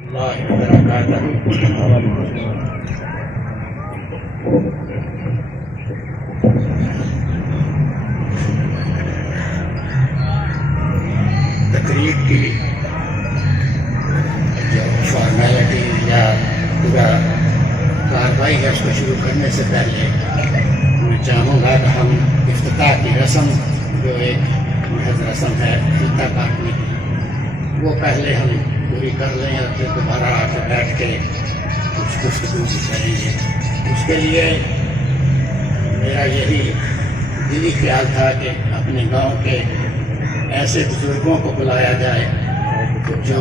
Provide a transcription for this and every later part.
اللہ وبرکاتہ۔ تقریب کی جو فارمیلٹی یا پورا کارروائی ہے اس کو شروع کرنے سے پہلے میں چاہوں گا کہ ہم افتتاح کی رسم جو ایک محض رسم ہے فیتہ کاٹنے کی، وہ پہلے ہم پوری کر لیں اور پھر دوبارہ آ کے بیٹھ کے کچھ گفتگو کریں گے۔ اس کے لیے میرا یہی دلی خیال تھا کہ اپنے گاؤں کے ایسے بزرگوں کو بلایا جائے جو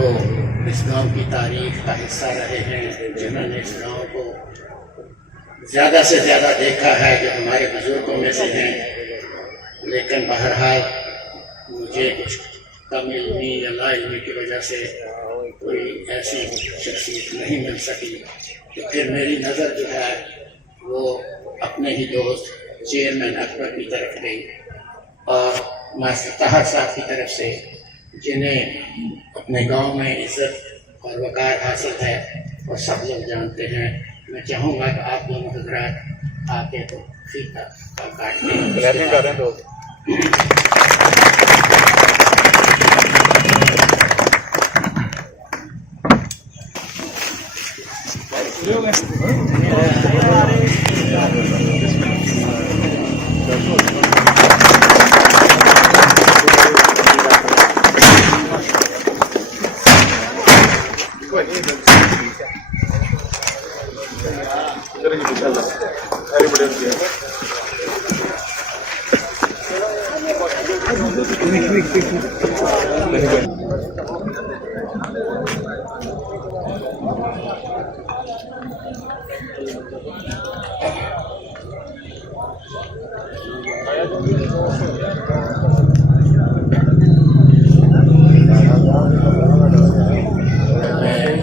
اس گاؤں کی تاریخ کا حصہ رہے ہیں، جنہوں نے اس گاؤں کو زیادہ سے زیادہ دیکھا ہے، جو ہمارے بزرگوں میں سے ہیں، لیکن بہرحال مجھے کچھ کم علمی یا لا علمی کی وجہ سے کوئی ایسی شخصیت نہیں مل سکی، تو پھر میری نظر جو ہے وہ اپنے ہی دوست چیئرمین اکبر کی طرف گئی اور ماسٹر طاہر صاحب کی طرف سے، جنہیں اپنے گاؤں میں عزت اور وقار حاصل ہے اور سب لوگ جانتے ہیں۔ میں چاہوں گا کہ آپ دونوں حضرات آ کے تو فیتہ کاٹیں۔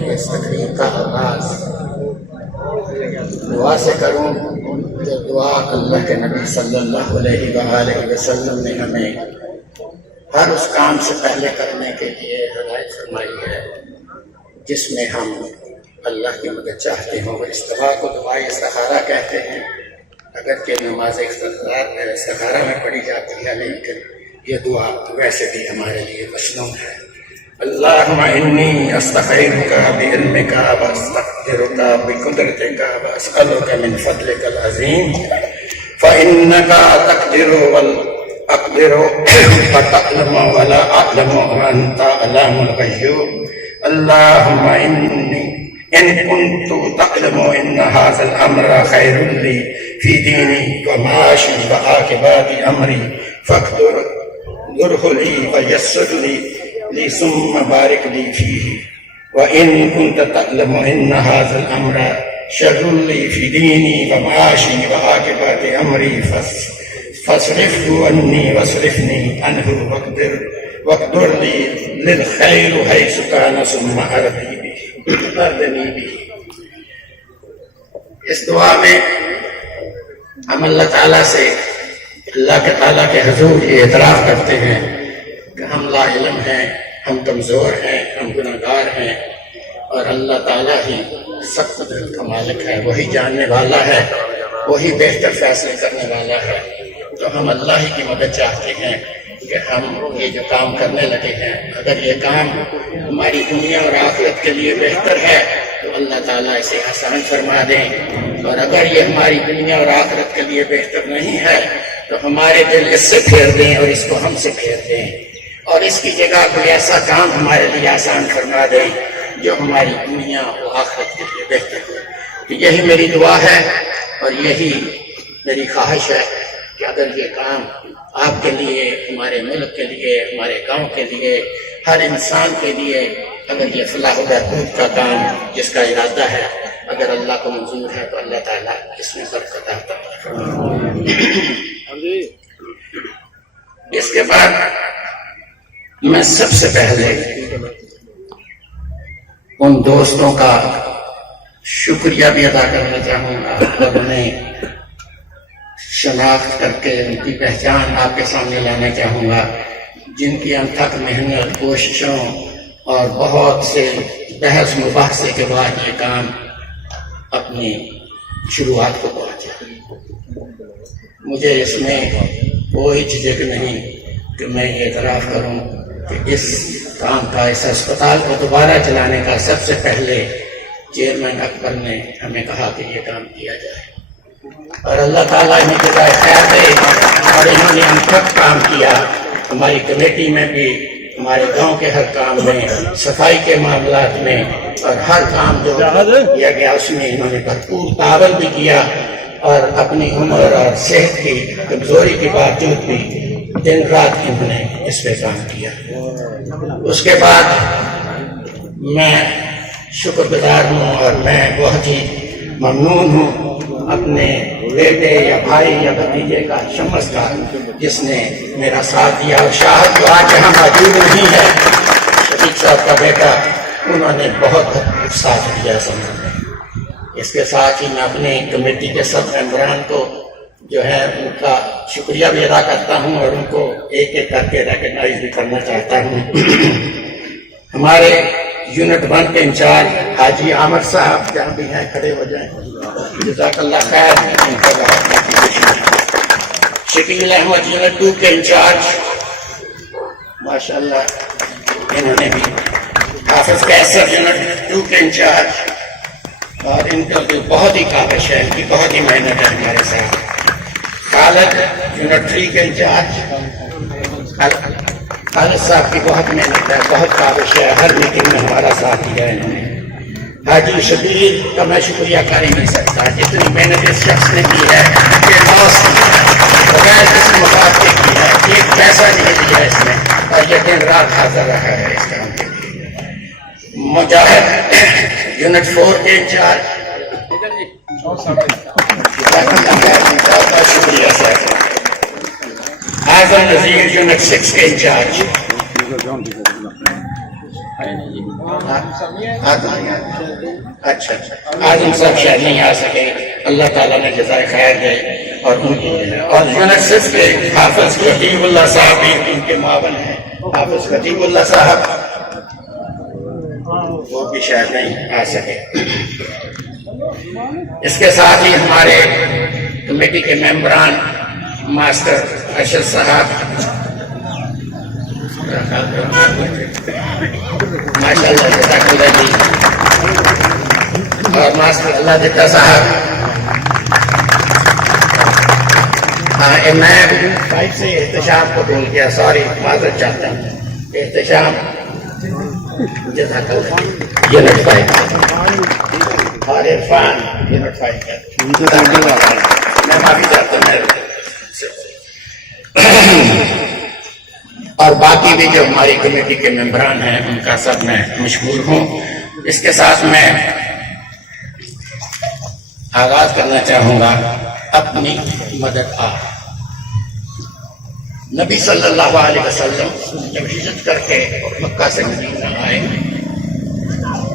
اس تقریب کا آغاز دعا سے کروں، جو دعا اللہ کے نبی صلی اللہ علیہ وآلہ وسلم نے ہمیں ہر اس کام سے پہلے کرنے کے لیے ہدایت فرمائی ہے جس میں ہم اللہ کی مدد چاہتے ہوں۔ اس دعا کو دعائے استخارہ کہتے ہیں، اگرچہ نماز استخارہ میں پڑھی جاتی ہے، لیکن یہ دعا ویسے بھی ہمارے لیے مشروع ہے۔ اللہم انی استخیرک بعلمک واستقدرک بقدرتک واسألک من فضلک العظیم فإنک تقدر واقدر فتعلم ولا اعلم وانت علام الغیوب۔ اللہم ان كنت تعلم ان هذا الامر خیر لی فی دینی ومعاشی وعاقبات امری فاقدره لی ویسر لی ثم بارک لی فیہ، وَإِن كُنْتَ تَعْلَمُ إِنَّ هَذَا الْأَمْرَ شَرٌّ لِّي فِي دِينِي وَمَعَاشِي وَعَاقِبَاتِ أَمْرِي فَاصْرِفْهُ عَنِّي وَاصْرِفْنِي عَنْهُ وَاقْدُرْ لِي لِلْخَيْرِ حَيْثُ كَانَ ثُمَّ أَرْضِنِي بِهِ۔ اس دعا میں ہم اللہ تعالیٰ سے، اللہ تعالیٰ کے حضور یہ اعتراف کرتے ہیں کہ ہم لا علم ہیں، ہم کمزور ہیں، ہم گناہگار ہیں، اور اللہ تعالیٰ ہی سب قدرت کا مالک ہے، وہی جاننے والا ہے، وہی بہتر فیصلے کرنے والا ہے۔ تو ہم اللہ ہی کی مدد چاہتے ہیں کہ ہم یہ جو کام کرنے لگے ہیں، اگر یہ کام ہماری دنیا اور آخرت کے لیے بہتر ہے تو اللہ تعالیٰ اسے آسان فرما دیں، اور اگر یہ ہماری دنیا اور آخرت کے لیے بہتر نہیں ہے تو ہمارے دل اس سے پھیر دیں اور اس کو ہم سے پھیر دیں، اور اس کی جگہ کوئی ایسا کام ہمارے لیے آسان فرما دیں جو ہماری دنیا و آخرت کے لیے بہتر ہو۔ تو یہی میری دعا ہے اور یہی میری خواہش ہے کہ اگر یہ کام آپ کے لیے، ہمارے ملک کے لیے، ہمارے گاؤں کے لیے، ہر انسان کے لیے، اگر یہ فلاح و بہبود کا کام جس کا ارادہ ہے اگر اللہ کو منظور ہے تو اللہ تعالیٰ اس میں برکت عطا فرمائے۔ اس کے بعد میں سب سے پہلے ان دوستوں کا شکریہ بھی ادا کرنا چاہوں گا اور انہیں شناخت کر کے ان کی پہچان آپ کے سامنے لانا چاہوں گا، جن کی انتھک محنت، کوششوں اور بہت سے بحث مباحثے کے بعد یہ کام اپنی شروعات کو پہنچا۔ مجھے اس میں کوئی جھجک نہیں کہ میں یہ اعتراف کروں کہ اس کام کا، اس ہسپتال کو دوبارہ چلانے کا سب سے پہلے چیئرمین اکبر نے ہمیں کہا کہ یہ کام کیا جائے، اور اللہ تعالیٰ انہیں جزائے خیر دے، اور انہوں نے ہم تک کام کیا۔ ہماری کمیٹی میں بھی، ہمارے گاؤں کے ہر کام میں، صفائی کے معاملات میں، اور ہر کام جو کیا گیا اس میں انہوں نے بھرپور تعاون بھی کیا، اور اپنی عمر اور صحت کی کمزوری کے باوجود بھی دن رات انہوں نے اس پہ کام کیا۔ اس کے بعد میں شکر گزار ہوں اور میں بہت ہی ممنون ہوں اپنے بیٹے یا بھائی یا بھتیجے کا، شمس کا، جس نے میرا ساتھ دیا، اور شاہد جو آج یہاں موجود نہیں ہے، شفیق صاحب کا بیٹا، انہوں نے بہت ساتھ دیا سمجھ میں۔ اس کے ساتھ ہی میں اپنے کمیٹی کے سب ممبران کو جو ہے ان کا شکریہ بھی ادا کرتا ہوں، اور ان کو ایک ایک کر کے ریکگنائز بھی کرنا چاہتا ہوں۔ ہمارے یونٹ 1 کے انچارج حاجی عامر صاحب جہاں بھی ہیں کھڑے ہو جائیں، جزاک اللہ خیر۔ شکیل احمد یونٹ 2 کے انچارج، ماشاءاللہ انہوں نے بھی۔ حافظ کیسر یونٹ 2 کے انچارج، اور ان کا بھی بہت ہی کاوش ہے، ان کی بہت ہی محنت ہے ہمارے ساتھ۔ خالد یونٹ 3 کے انچارج، خالد صاحب کی بہت محنت ہے، بہت کاوش ہے، ہر میٹنگ میں ہمارا ساتھ دیا ہے انہوں نے۔ حاجی شبیر کا میں شکریہ کر ہی نہیں سکتا، جتنی محنت اس شخص نے کی ہے، یہ لاس بغیر کسی مقابلے کی ہے، ایک پیسہ نہیں دیا اس نے، اور یہ دن رات حاضر رہا ہے اس کام کے لیے۔ مجاہد یونٹ 4 کے انچارج، شکریہ سر۔ اعظم نذیر یونٹ 6 کے انچارج، اچھا اعظم صاحب شاید نہیں آ سکے، اللہ تعالیٰ نے جزائے خیر دے، اور ان کی، اور یونٹ 6 کے حافظ خطیب اللہ صاحب بھی ان کے معاون ہیں، حافظ خطیب اللہ صاحب، وہ بھی شاید نہیں آ سکے۔ اس کے ساتھ ہی ہمارے کمیٹی کے ممبران ماسٹر ارشد صاحب، ماشاء اللہ جزاک اللہ جی، اور ماسٹر اللہ دتا صاحب۔ میں 5 سے احتشام کو بھول گیا، سوری، معذرت چاہتا ہوں۔ احتشام جزاک اللہ یونٹ 5، اور عرفان یونٹ 5 کا، میں معافی چاہتا ہوں۔ اور باقی بھی جو ہماری کمیٹی کے ممبران ہیں ان کا سب میں مشکور ہوں۔ اس کے ساتھ میں آغاز کرنا چاہوں گا اپنی مدد آپ۔ نبی صلی اللہ علیہ وسلم جب ہجرت کر کے مکہ سے مدینہ آئے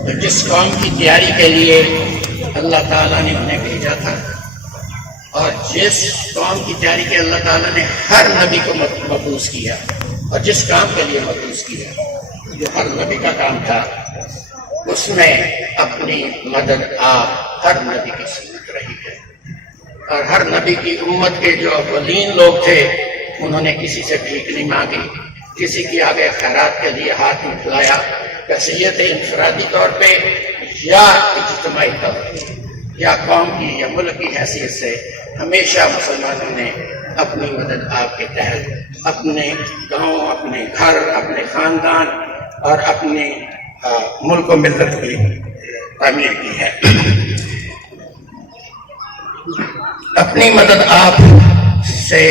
تو جس قوم کی تیاری کے لیے اللہ تعالیٰ نے انہیں بھیجا تھا، اور جس قوم کی تیاری کے اللہ تعالیٰ نے ہر نبی کو مبعوث کیا، اور جس کام کے لیے مبعوث کیا، جو ہر نبی کا کام تھا، اس میں اپنی مدد آپ ہر نبی کی سنت رہی ہے۔ اور ہر نبی کی امت کے جو اولین لوگ تھے انہوں نے کسی سے بھیک نہیں مانگی، کسی کی آگے خیرات کے لیے ہاتھ نہیں پھیلایا، کیفیت انفرادی طور پہ یا اجتماعی طور پہ یا قوم کی یا ملک کی حیثیت سے ہمیشہ مسلمانوں نے اپنی مدد آپ کے تحت اپنے گاؤں، اپنے گھر، اپنے خاندان اور اپنے ملک و ملت کی تعمیر کی ہے۔ اپنی مدد آپ سے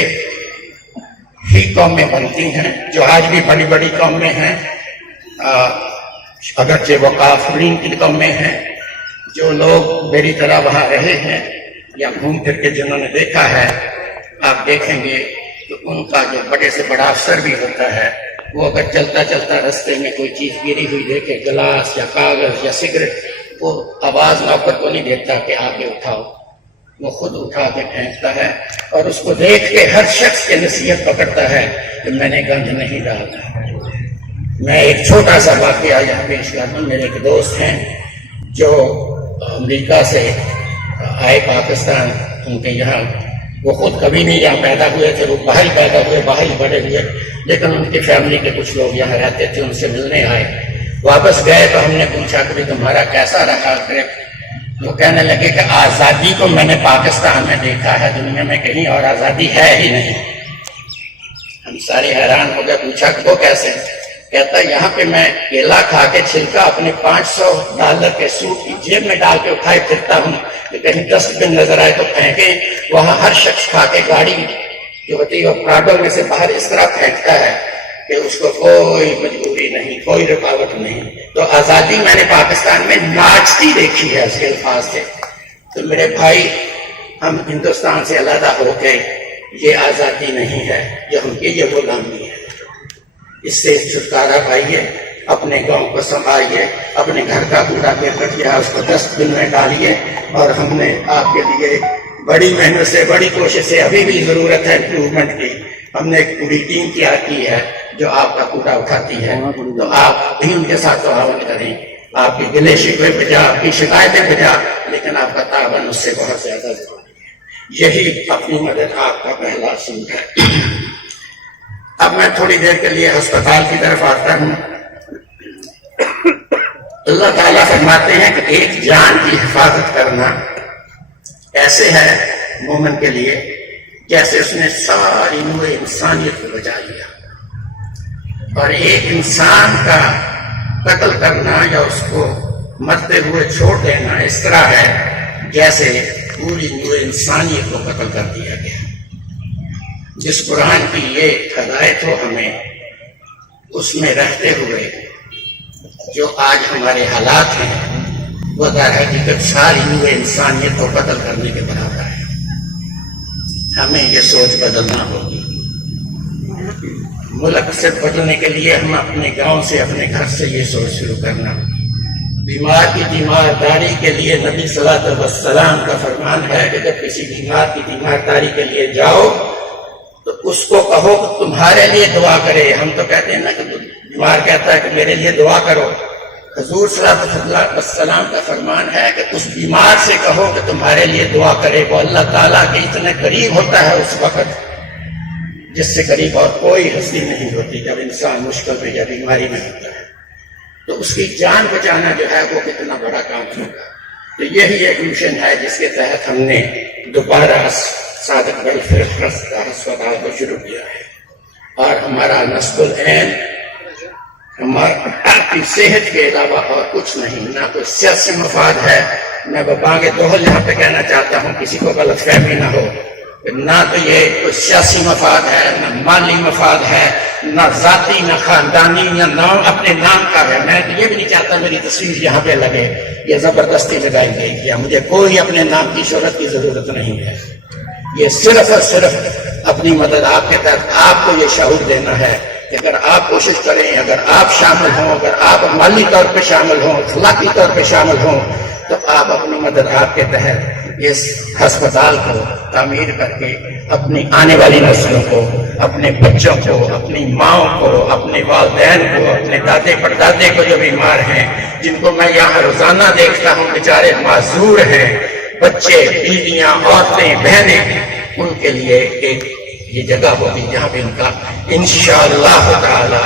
ہی قومیں بنتی ہیں، جو آج بھی بڑی بڑی قومیں ہیں، اگرچہ وہ کافرین کی قومیں ہیں۔ جو لوگ میری طرح وہاں رہے ہیں یا گھوم پھر کے جنہوں نے دیکھا ہے، آپ دیکھیں گے کہ ان کا جو بڑے سے بڑا افسر بھی ہوتا ہے، وہ اگر چلتا چلتا رستے میں کوئی چیز گری ہوئی دیکھے، گلاس یا کاغذ یا سگریٹ، وہ آواز نوکر کو نہیں دیتا کہ آگے اٹھاؤ، وہ خود اٹھا کے پھینکتا ہے، اور اس کو دیکھ کے ہر شخص کی نصیحت پکڑتا ہے کہ میں نے گند نہیں ڈالنا، میں ایک چھوٹا سا واقعہ یہاں پیش کرتا ہوں. میرے ایک دوست ہیں جو امریکہ سے آئے پاکستان. ان کے یہاں وہ خود کبھی نہیں یہاں پیدا ہوئے تھے, وہ باہر پیدا ہوئے, باہر بڑے ہوئے, لیکن ان کی فیملی کے کچھ لوگ یہاں رہتے تھے, ان سے ملنے آئے. واپس گئے تو ہم نے پوچھا کہ تمہارا کیسا رہا ٹرپ. تو کہنے لگے کہ آزادی کو میں نے پاکستان میں دیکھا ہے, دنیا میں کہیں اور آزادی ہے ہی نہیں. ہم سارے حیران ہو گئے. پوچھا کہ وہ کیسے؟ کہتا یہاں پہ میں کیلا کھا کے چھلکا اپنے $500 کے سوٹ کی جیب میں ڈال کے اٹھائے پھرتا ہوں کہ کہیں ڈسٹ بن نظر آئے تو پھینکیں. وہاں ہر شخص کھا کے گاڑی جو ہوتی ہے وہ پراڈو میں سے باہر اس طرح پھینکتا ہے کہ اس کو کوئی مجبوری نہیں, کوئی رکاوٹ نہیں. تو آزادی میں نے پاکستان میں ناچتی دیکھی ہے اس کے الفاظ سے. تو میرے بھائی, ہم ہندوستان سے علیحدہ ہو کے یہ آزادی نہیں ہے, یہ غلامی ہے. اس سے چھٹکارا پائیے, اپنے گاؤں کو سنبھالیے, اپنے گھر کا کوڑا کرکٹ کیا اس کو ڈسٹ بن میں ڈالیے. اور ہم نے آپ کے لیے بڑی محنت سے, بڑی کوشش سے, ابھی بھی ضرورت ہے امپروومنٹ کی, ہم نے ایک پوری ٹیم تیار کی ہے جو آپ کا کوڑا اٹھاتی ہے. تو آپ بھی ان کے ساتھ تعاون کریں. آپ کی گلے شکوے بجا, آپ کی شکایتیں بجا, لیکن آپ کا تعاون اس سے بہت زیادہ ضروری ہے. یہی اپنی مدد آپ کا پہلا اصول ہے. اب میں تھوڑی دیر کے لیے ہسپتال کی طرف آتا ہوں. اللہ تعالیٰ فرماتے ہیں کہ ایک جان کی حفاظت کرنا ایسے ہے مومن کے لیے جیسے اس نے ساری نوع انسانیت کو بچا لیا. اور ایک انسان کا قتل کرنا یا اس کو مرتے ہوئے چھوڑ دینا اس طرح ہے جیسے پوری نوع انسانیت کو قتل کر دیا گیا. جس قرآن کی یہ ہدایت ہو ہمیں, اس میں رہتے ہوئے جو آج ہمارے حالات ہیں وہ در حقیقت ساری نوع انسانیت کو قتل کرنے کے برابر ہے. ہمیں یہ سوچ بدلنا ہوگی. ملک سے بدلنے کے لیے ہم اپنے گاؤں سے, اپنے گھر سے یہ سوچ شروع کرنا. بیمار کی تیمارداری کے لیے نبی صلی اللہ علیہ وسلم کا فرمان ہے کہ جب کسی بیمار کی تیمارداری کے لیے جاؤ تو اس کو کہو کہ تمہارے لیے دعا کرے. ہم تو کہتے ہیں نا کہ بیمار کہتا ہے کہ میرے لیے دعا کرو. حضور صلی اللہ علیہ وسلم کا فرمان ہے کہ اس بیمار سے کہو کہ تمہارے لیے دعا کرے. وہ اللہ تعالیٰ کے اتنے قریب ہوتا ہے اس وقت جس سے قریب اور کوئی ہستی نہیں ہوتی. جب انسان مشکل میں یا بیماری میں ہوتا ہے تو اس کی جان بچانا جو ہے وہ کتنا بڑا کام ہوگا. تو یہی ایک مشن ہے جس کے تحت ہم نے دوبارہ صادق ویلفیئر ٹرسٹ کا ہسپتال کو شروع کیا ہے. اور ہمارا نصب العین ہماری صحت کے علاوہ اور کچھ نہیں. نہ کوئی سیاسی مفاد ہے. میں بانگ دوہل یہاں پہ کہنا چاہتا ہوں, کسی کو غلط فہمی نہ ہو. نہ تو یہ کوئی سیاسی مفاد ہے, نہ مالی مفاد ہے, نہ ذاتی, نہ خاندانی, نہ نام اپنے نام کا ہے. میں تو یہ بھی نہیں چاہتا میری تصویر یہاں پہ لگے, یہ زبردستی لگائی گئی. یا مجھے کوئی اپنے نام کی شہرت کی ضرورت نہیں ہے. یہ صرف اور صرف اپنی مدد آپ کے تحت آپ کو یہ شعور دینا ہے کہ اگر آپ کوشش کریں, اگر آپ شامل ہوں, اگر آپ مالی طور پہ شامل ہوں, اخلاقی طور پہ شامل ہوں, تو آپ اپنی مدد آپ کے تحت اس ہسپتال کو تعمیر کر کے اپنی آنے والی نسلوں کو, اپنے بچوں کو, اپنی ماؤں کو, اپنے والدین کو, اپنے دادے پردادے کو جو بیمار ہیں, جن کو میں یہاں روزانہ دیکھتا ہوں بیچارے معذور ہیں, بچے, بیویاں, عورتیں, بہنیں, ان کے لیے ایک یہ جگہ ہوگی جہاں پہ ان کا انشاءاللہ تعالی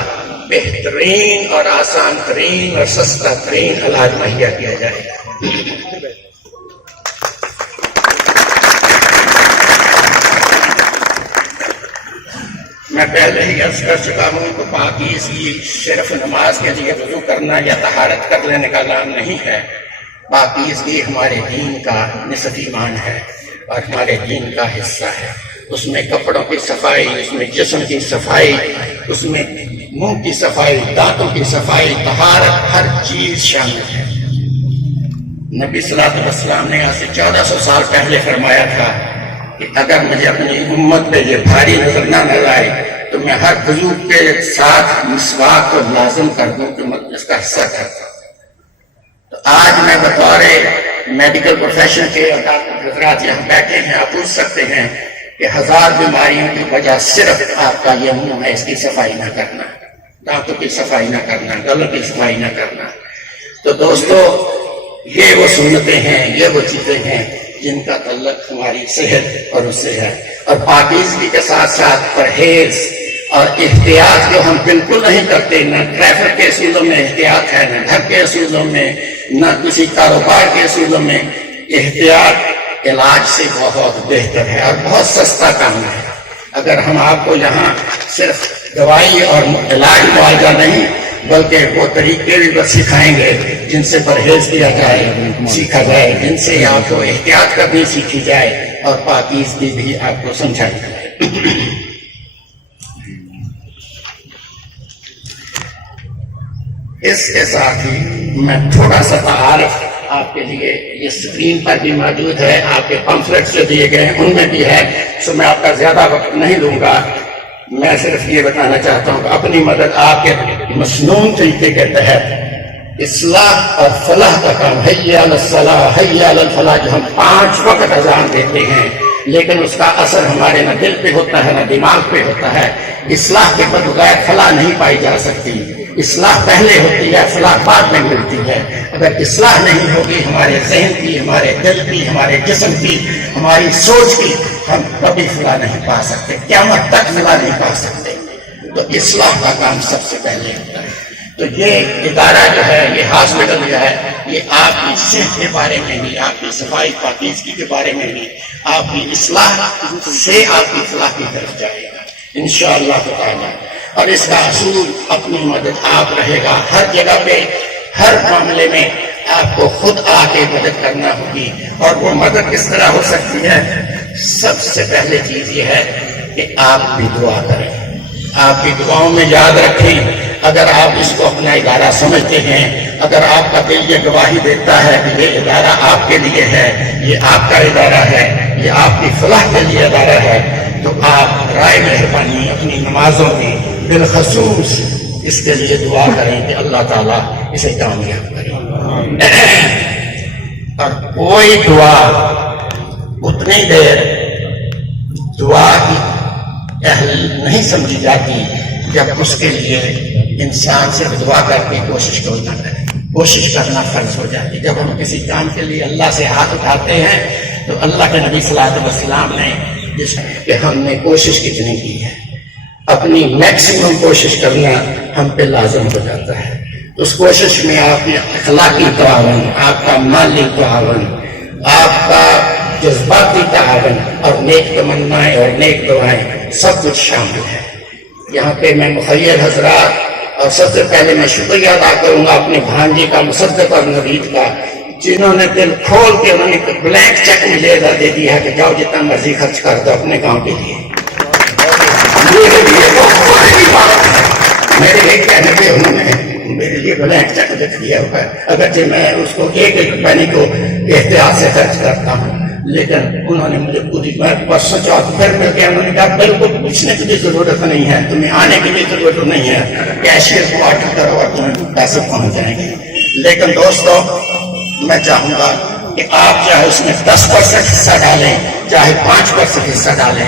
بہترین اور آسان ترین اور سستا ترین علاج مہیا کیا جائے گا. میں پہلے ہی عرض کر چکا ہوں کہ پاکیزگی صرف نماز کے لیے وضو کرنا یا طہارت کر لینے کا نام نہیں ہے. پاکیزگی ہمارے دین کا نصف ایمان ہے اور ہمارے دین کا حصہ ہے. اس میں کپڑوں کی صفائی, اس میں جسم کی صفائی, اس میں منہ کی صفائی, دانتوں کی صفائی, طہارت, ہر چیز شامل ہے. نبی صلی اللہ علیہ وسلم نے آج سے 1400 سال پہلے فرمایا تھا کہ اگر مجھے اپنی امت پہ یہ بھاری نظر نہ آئے تو میں ہر وضو کے ساتھ مسواک کو لازم کر دوں کہ میں اس کا حصہ کرتا. تو آج میں بطور میڈیکل پروفیشن کے اور ڈاکٹر حضرات یہاں بیٹھے ہیں, آپ پوچھ سکتے ہیں کہ 1000 بیماریوں کی وجہ صرف آپ کا یہ منہ ہے, اس کی صفائی نہ کرنا. دانتوں کی صفائی نہ کرنا، گلوں کی صفائی نہ کرنا۔ تو دوستو یہ وہ سنتیں ہیں، یہ وہ چیزیں ہیں جن کا تعلق ہماری صحت اور اس سے ہے۔ اور پاکیزگی کے ساتھ ساتھ پرہیز اور احتیاط جو ہم بالکل نہیں کرتے، نہ ٹریفک کے اصولوں میں احتیاط ہے، نہ گھر کے اصولوں میں، نہ کسی کاروبار کے اصولوں میں احتیاط علاج سے بہت بہتر ہے اور بہت سستا کام ہے۔ اگر ہم آپ کو یہاں صرف دوائی اور علاج معالجہ نہیں بلکہ وہ طریقے بھی بس سکھائیں گے جن سے پرہیز کیا جائے، سیکھا جائے، جن سے آپ کو احتیاط کرنی سیکھی جائے اور پاکیزگی بھی آپ کو سمجھائی جائے۔ اس کے ساتھ ہی میں تھوڑا سا تعارف آپ کے لیے، یہ اسکرین پر بھی موجود ہے، آپ کے پمفلٹس جو دیے گئے ہیں ان میں بھی ہے، سو میں آپ کا زیادہ وقت نہیں لوں گا۔ میں صرف یہ بتانا چاہتا ہوں کہ اپنی مدد آپ کے مسنون طریقے کے تحت اصلاح اور فلاح کا کام، حی علی الصلاح، حی علی الفلاح، جو ہم 5 وقت اذان دیتے ہیں لیکن اس کا اثر ہمارے نہ دل پہ ہوتا ہے نہ دماغ پہ ہوتا ہے۔ اصلاح کے بغیر فلاح نہیں پائی جا سکتی، اصلاح پہلے ہوتی ہے، فلاح بعد میں ملتی ہے۔ اگر اصلاح نہیں ہوگی ہمارے ذہن کی، ہمارے دل کی، ہمارے جسم کی، ہماری سوچ کی، ہم کبھی فلاح نہیں پا سکتے، قیامت تک فلاح نہیں پا سکتے۔ تو اصلاح کا کام سب سے پہلے ہوتا ہے۔ تو یہ ادارہ جو ہے، یہ ہاسپٹل جو ہے، یہ آپ کی صحت کے بارے میں بھی، آپ کی صفائی پاکیزگی کے بارے میں بھی، آپ کی اصلاح سے آپ کی فلاح کی طرف جائے گا انشاءاللہ تعالی۔ اور اس کا اصول اپنی مدد آپ رہے گا، ہر جگہ پہ، ہر معاملے میں آپ کو خود آ کے مدد کرنا ہوگی۔ اور وہ مدد کس طرح ہو سکتی ہے؟ سب سے پہلے چیز یہ ہے کہ آپ بھی دعا کریں، آپ کی دعاؤں میں یاد رکھیں۔ اگر آپ اس کو اپنا ادارہ سمجھتے ہیں، اگر آپ کا دل یہ گواہی دیتا ہے کہ یہ ادارہ آپ کے لیے ہے، یہ آپ کا ادارہ ہے، یہ آپ کی فلاح کے لیے ادارہ ہے، تو آپ برائے مہربانی اپنی نمازوں میں بالخصوص اس کے لیے دعا کریں کہ اللہ تعالیٰ اسے کامیاب کرے۔ اور کوئی دعا اتنی دیر دعا کی اہل نہیں سمجھی جاتی جب اس کے لیے انسان صرف دعا کر کے کوشش کو نہ کرے۔ کوشش کرنا فرض ہو جاتی۔ جب ہم کسی کام کے لیے اللہ سے ہاتھ اٹھاتے ہیں تو اللہ کے نبی صلی اللہ علیہ وسلم نے جس کہ ہم نے کوشش کتنی کی ہے، اپنی میکسیمم کوشش کرنا ہم پہ لازم ہو جاتا ہے۔ اس کوشش میں آپ نے اخلاقی تعاون، آپ کا مالی تعاون، آپ کا جذباتی تعاون اور نیک تمنائیں اور نیک دعائیں سب کچھ شامل ہے۔ یہاں پہ میں مخیر حضرات اور سب سے پہلے میں شکریہ ادا کروں گا اپنے بھانجے کا، مصدق اور نوید کا، جنہوں نے دل کھول کے انہوں نے بلینک چیک ملے گا دے دیا ہے کہ جاؤ جتنا مرضی خرچ کر دو اپنے گاؤں کے لیے۔ میرے لیے وہ بڑی بات ہے، میرے لیے کہنے پہ انہوں نے میرے لیے بلینک چیک لکھ دیا ہوا ہے، اگرچہ میں اس کو ایک ایک پینی کو احتیاط سے خرچ کرتا ہوں، لیکن انہوں نے مجھے پوری، میں پرسوں چوتھ پھر مل کے انہوں نے کہا بالکل پوچھنے کی بھی ضرورت نہیں ہے، تمہیں آنے کی بھی ضرورت نہیں ہے، کیشیئر کو آرڈر کرو اور تمہیں پیسے پہنچ جائیں گے۔ لیکن دوستو میں چاہوں گا کہ آپ چاہے اس میں 10% حصہ ڈالیں، چاہے 5% حصہ ڈالیں،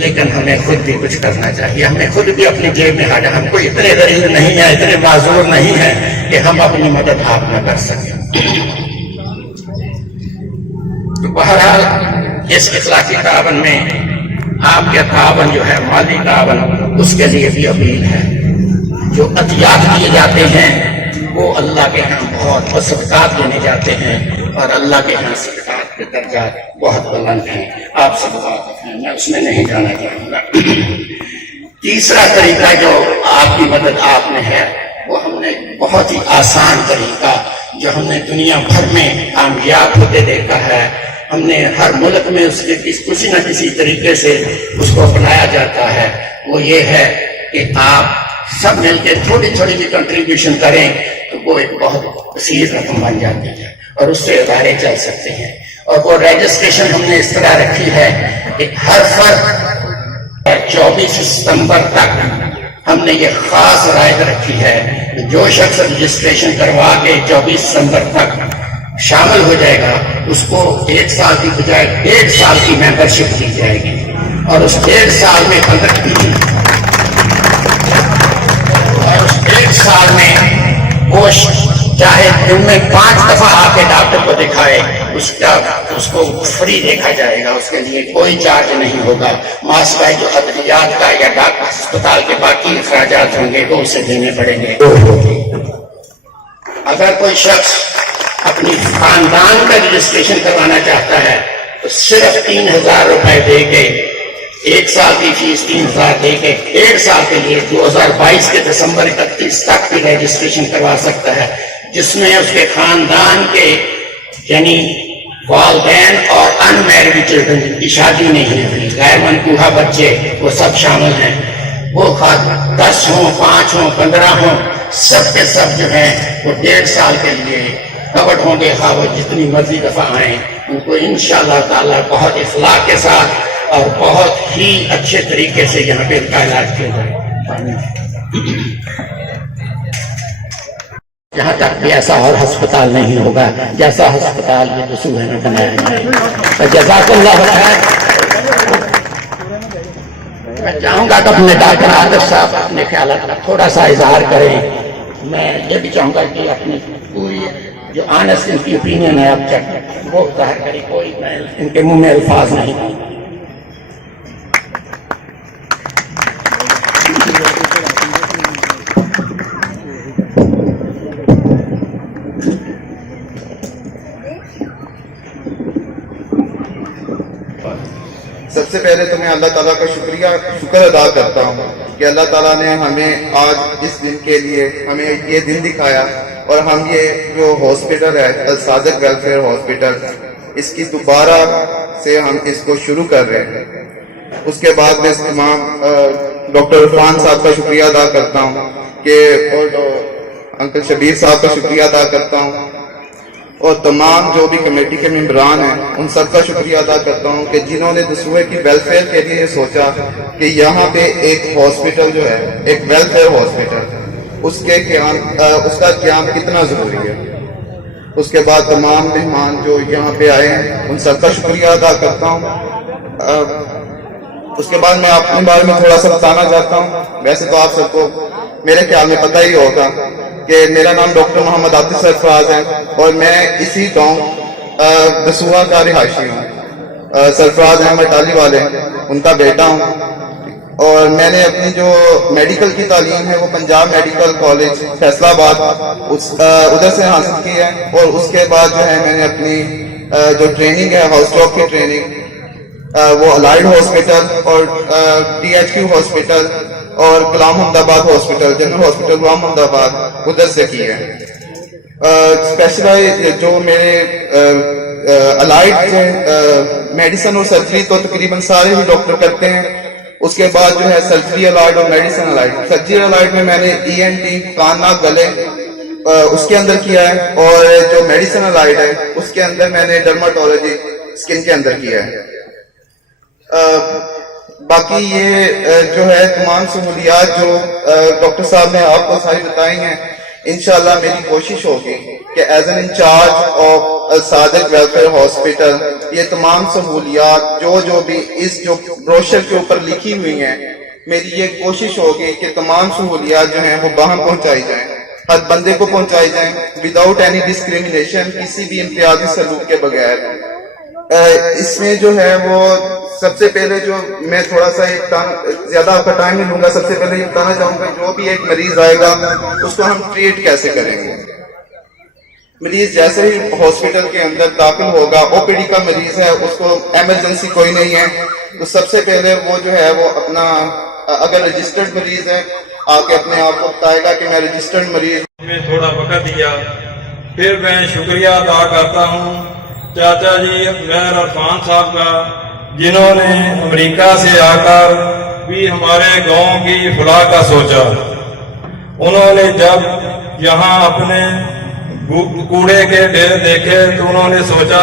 لیکن ہمیں خود بھی کچھ کرنا چاہیے۔ ہمیں خود بھی اپنی جیب میں ہاتھ، ہم کوئی اتنے غریب نہیں ہیں، اتنے معذور نہیں ہیں کہ ہم اپنی مدد آپ نہ کر سکیں۔ تو بہرحال اس اخلاقی تعاون میں آپ کے تعاون جو ہے، مالی تعاون، اس کے لیے بھی اپیل ہے۔ جو عطیات دیے جاتے ہیں وہ اللہ کے ہاں بہت صدقات دینے جاتے ہیں اور اللہ کے ہاں صدقات کے درجات بہت بلند ہیں، آپ سے بات ہے، میں اس میں نہیں جانا چاہوں گا۔ تیسرا طریقہ جو آپ کی مدد آپ میں ہے، وہ ہم نے بہت ہی آسان طریقہ جو ہم نے دنیا بھر میں کامیاب ہوتے دیکھا ہے، ہم نے ہر ملک میں اس کے کسی نہ کسی طریقے سے اس کو اپنایا جاتا ہے، وہ یہ ہے کہ آپ سب مل کے تھوڑی تھوڑی بھی کنٹریبیوشن کریں تو وہ ایک بہت وسیع رقم بن جاتی ہے اور اس سے ادارے چل سکتے ہیں۔ اور وہ رجسٹریشن ہم نے اس طرح رکھی ہے کہ ہر فرد 24 ستمبر تک ہم نے یہ خاص رائد رکھی ہے، جو شخص رجسٹریشن کروا کے 24 ستمبر تک شامل ہو جائے گا اس کو 1 سال کی بجائے 1.5 سال کی ممبرشپ دی جائے گی، اور اس 1.5 سال میں 15 سال میں وہ چاہے دن میں 5 دفعہ آ کے ڈاکٹر کو دکھائے، اس کو فری دیکھا جائے گا، اس کے لیے کوئی چارج نہیں ہوگا۔ ماسوائے جو ادویات کا یا ڈاکٹر ہسپتال کے باقی اخراجات ہوں گے وہ اسے دینے پڑیں گے۔ اگر کوئی شخص اپنی خاندان کا رجسٹریشن کروانا چاہتا ہے تو صرف 3000 روپے دے کے 1 سال کی فیس 3000 دے کے 1 سال کے لیے 2022 کے دسمبر 31 تک کی رجسٹریشن کروا سکتا ہے، جس میں اس کے خاندان کے یعنی والدین اور ان میرڈ چلڈرن جن کی شادی نہیں ہوئی، غیر منکوحہ بچے، وہ سب شامل ہیں۔ وہ 10 ہوں، 5 ہوں، 15 ہوں، سب کے سب جو ہیں وہ 1.5 سال کے لیے کورڈ ہوں گے، خواہ وہ جتنی مرضی دفعہ آئیں۔ ان کو انشاءاللہ تعالیٰ بہت اخلاق کے ساتھ اور بہت ہی اچھے طریقے سے یہاں پہ ان کا علاج کیا جائے۔ یہاں تک بھی ایسا اور ہسپتال نہیں ہوگا جیسا ہسپتال یہ دسوہے میں بنایا گیا ہے۔ جزاک اللہ خیر۔ میں چاہوں گا کہ اپنے ڈاکٹر عاطف صاحب اپنے خیالات کا تھوڑا سا اظہار کریں۔ میں یہ بھی چاہوں گا کہ اپنی پوری جو آنےسٹ ان کی اوپینین ہے اب تک وہ ظاہر کریں، کوئی میں ان کے منہ میں الفاظ نہیں۔ سب سے پہلے تو میں اللہ تعالیٰ کا شکر ادا کرتا ہوں کہ اللہ تعالیٰ نے ہمیں آج اس دن کے لیے ہمیں یہ دن دکھایا، اور ہم یہ جو ہاسپٹل ہے الصادق ویلفیئر ہاسپٹل، اس کی دوبارہ سے ہم اس کو شروع کر رہے ہیں۔ اس کے بعد میں تمام ڈاکٹر عرفان صاحب کا شکریہ ادا کرتا ہوں کہ اور انکل شبیر صاحب کا شکریہ ادا کرتا ہوں، اور تمام جو بھی کمیٹی کے ممبران ہیں ان سب کا شکریہ ادا کرتا ہوں کہ جنہوں نے دسوہے کی ویلفیئر کے لیے سوچا کہ یہاں پہ ایک ہاسپٹل جو ہے، ایک ویلفیئر ہاسپٹل، اس کا قیام کتنا ضروری ہے۔ اس کے بعد تمام مہمان جو یہاں پہ آئے ہیں ان سب کا شکریہ ادا کرتا ہوں۔ اس کے بعد میں اپنے بارے میں تھوڑا سا بتانا چاہتا ہوں۔ ویسے تو آپ سب کو میرے خیال میں پتہ ہی ہوگا کہ میرا نام ڈاکٹر محمد عاطف سرفراز ہے، اور میں اسی گاؤں دسوہا کا رہائشی ہوں۔ سرفراز احمد ٹالی والے ان کا بیٹا ہوں، اور میں نے اپنی جو میڈیکل کی تعلیم ہے وہ پنجاب میڈیکل کالج فیصلہ آباد ادھر سے حاصل کی ہے، اور اس کے بعد جو ہے میں نے اپنی جو ٹریننگ ہے ہاؤس ڈاک کی ٹریننگ وہ الائڈ ہاسپٹل اور THQ ہاسپٹل اور غلام محمد آباد ہاسپٹل، جنرل ہاسپٹل غلام محمد آباد ادھر سے کی ہے۔ اسپیشلائز جو میرے الائڈ میڈیسن اور سرجری تو تقریباً سارے ہی ڈاکٹر کرتے ہیں۔ اس کے بعد جو ہے سرجری الائڈ اور میڈیسن الائڈ۔ سرجری الائڈ میں نے ENT کان ناک گلے اس کے اندر کیا ہے، اور جو میڈیسن الائڈ ہے اس کے اندر میں نے ڈرماٹولوجی اسکن کے اندر کیا ہے۔ باقی یہ جو ہے تمام سہولیات جو ڈاکٹر صاحب نے آپ کو ساری بتائی ہیں، انشاءاللہ میری کوشش ہوگی کہ as an incharge of Al Sadiq welfare hospital یہ تمام سہولیات جو بھی اس جو بروشر کے اوپر لکھی ہوئی ہیں، میری یہ کوشش ہوگی کہ تمام سہولیات جو ہیں وہ باہم پہنچائی جائیں، ہر بندے کو پہنچائی جائیں وداؤٹ اینی ڈسکریمنیشن، کسی بھی امتیازی سلوک کے بغیر۔ اس میں جو ہے وہ سب سے پہلے جو میں تھوڑا سا زیادہ آپ کا ٹائم نہیں لوں گا، سب سے پہلے یہ بتانا چاہوں گا جو بھی ایک مریض آئے گا اس کو ہم ٹریٹ کیسے کریں گے۔ مریض جیسے ہی ہاسپٹل کے اندر داخل ہوگا، OPD کا مریض ہے، اس کو ایمرجنسی کوئی نہیں ہے، تو سب سے پہلے وہ جو ہے وہ اپنا اگر رجسٹرڈ مریض ہے آ کے اپنے آپ کو بتائے گا کہ میں رجسٹرڈ مریض میں تھوڑا وقت دیا۔ پھر میں شکریہ ادا کرتا ہوں چاچا جی عمیر عرفان صاحب کا، جنہوں نے امریکہ سے آ کر بھی ہمارے گاؤں کی فلاح کا سوچا۔ انہوں نے جب یہاں اپنے کوڑے کے ڈھیر دیکھے تو انہوں نے سوچا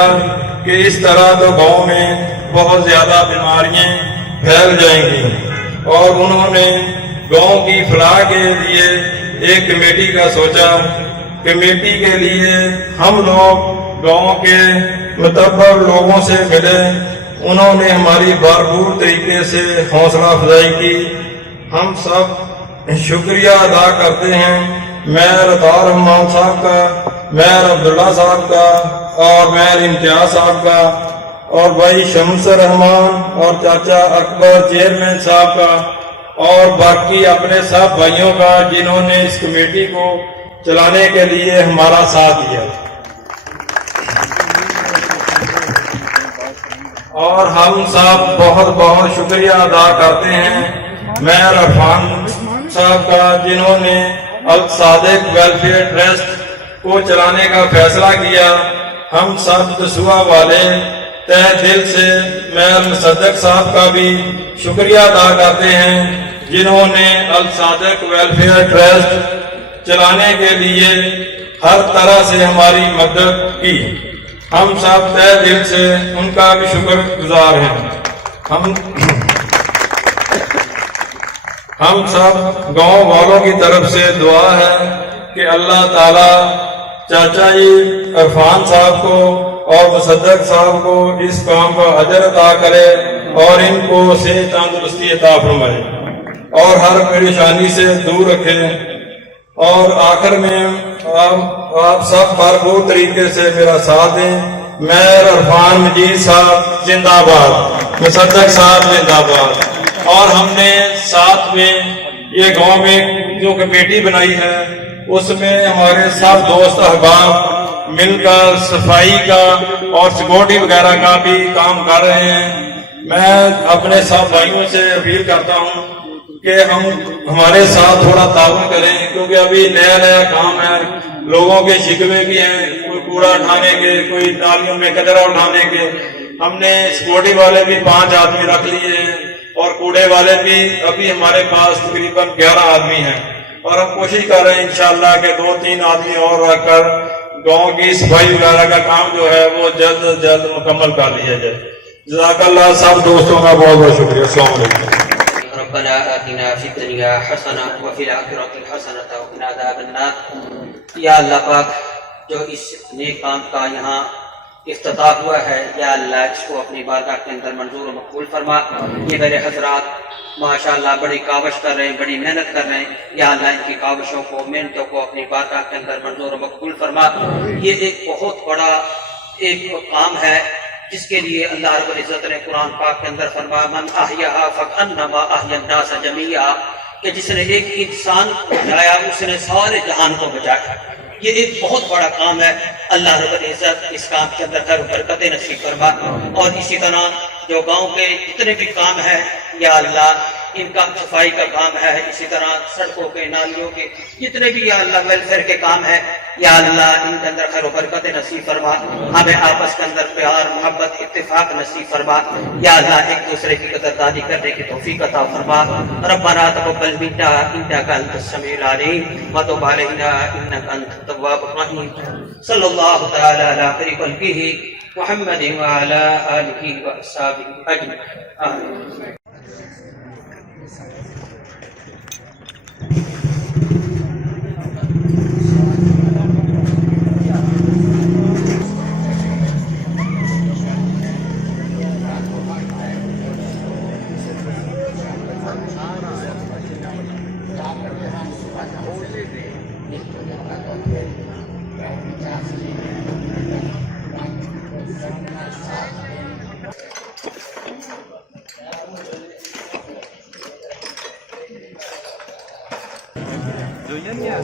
کہ اس طرح تو گاؤں میں بہت زیادہ بیماریاں پھیل جائیں گی، اور انہوں نے گاؤں کی فلاح کے لیے ایک کمیٹی کا سوچا۔ کمیٹی کے لیے ہم لوگ گاؤں کے متبر لوگوں سے ملے، انہوں نے ہماری بھرپور طریقے سے حوصلہ افزائی کی۔ ہم سب شکریہ ادا کرتے ہیں میر عطار رحمان صاحب کا، میر عبداللہ صاحب کا اور میر امتیاز صاحب کا، اور بھائی شمس رحمان اور چاچا اکبر چیئرمین صاحب کا، اور باقی اپنے سب بھائیوں کا جنہوں نے اس کمیٹی کو چلانے کے لیے ہمارا ساتھ دیا۔ اور ہم سب بہت بہت شکریہ ادا کرتے ہیں میر عرفان صاحب کا جنہوں نے الصادق ویلفیئر ٹرسٹ کو چلانے کا فیصلہ کیا۔ ہم سب دسوہ والے تہ دل سے میر مصدق صاحب کا بھی شکریہ ادا کرتے ہیں جنہوں نے الصادق ویلفیئر ٹرسٹ چلانے کے لیے ہر طرح سے ہماری مدد کی۔ ہم سب تہ دل سے ان کا بھی شکر گزار ہیں۔ ہم سب گاؤں والوں کی طرف سے دعا ہے کہ اللہ تعالیٰ چاچا جی عرفان صاحب کو اور مصدق صاحب کو اس کام کا اجر عطا کرے اور ان کو صحت تندرستی عطا فرمائے اور ہر پریشانی سے دور رکھے۔ اور آخر میں آپ سب بھرپور طریقے سے میرا ساتھ دیں۔ میر عرفان مجید صاحب زندہ باد، مصدق صاحب زندہ باد۔ اور ہم نے ساتھ میں یہ گاؤں میں جو کمیٹی بنائی ہے اس میں ہمارے سب دوست احباب مل کر صفائی کا اور سیکورٹی وغیرہ کا بھی کام کر رہے ہیں۔ میں اپنے سب بھائیوں سے اپیل کرتا ہوں کہ ہم ہمارے ساتھ تھوڑا تعاون کریں، کیونکہ ابھی نیا نیا کام ہے، لوگوں کے شکوے بھی ہیں، کوئی کوڑا اٹھانے کے، کوئی نالیوں میں کچرا اٹھانے کے۔ ہم نے سیکورٹی والے بھی 5 آدمی رکھ لیے ہیں اور کوڑے والے بھی ابھی ہمارے پاس تقریباً 11 آدمی ہیں، اور ہم کوشش کر رہے ہیں انشاءاللہ کہ 2-3 آدمی اور رکھ کر گاؤں کی صفائی وغیرہ کا کام جو ہے وہ جلد از جلد مکمل کر لیا جائے۔ جزاک اللہ، سب دوستوں کا بہت بہت شکریہ۔ السلام علیکم۔ ربنا آتنا فی الدنیا حسنہ وفی الآخرۃ حسنۃ وقنا عذاب النار۔ یا اللہ پاک، جو اس نیک کام کا یہاں افتتاح ہوا ہے، یا اللہ اس کو اپنی بارگاہ کے اندر منظور و مقبول فرما۔ یہ میرے حضرات ماشاءاللہ بڑی کاوش کر رہے ہیں، بڑی محنت کر رہے ہیں، یا اللہ ان کی کاوشوں کو، محنتوں کو اپنی بارگاہ کے اندر منظور و مقبول فرما۔ یہ ایک بہت بڑا ایک کام ہے جس کے لیے اللہ رب العزت نے قرآن پاک کے اندر فرمایا من احیاھا فکأنما احیا الناس جمیعا، کہ جس نے ایک انسان کو بچایا اس نے سارے جہان کو بچایا۔ یہ ایک بہت بڑا کام ہے۔ اللہ رب العزت اس کام کے اندر خیر و برکت نصیب فرما، اور اسی طرح جو گاؤں کے جتنے بھی کام ہیں یا اللہ ان کا صفائی کا کام ہے، اسی طرح سڑکوں کے، نالیوں کے جتنے بھی یا اللہ ویلفیئر کے کام ہے، یا اللہ ان کے اندر خیر و برکت نصیب فرما۔ ہمیں آپس کے اندر پیار، محبت، اتفاق نصیب فرما، یا اللہ ایک دوسرے کی قدردانی کرنے کی توفیق عطا فرما۔ ربنا تقبل منا انک انت السمیع العلیم وتب علینا انک انت التواب الرحیم۔ صلی اللہ تعالی علی خیر خلقہ محمد وعلی آلہ واصحابہ اجمعین۔ Doyan ya,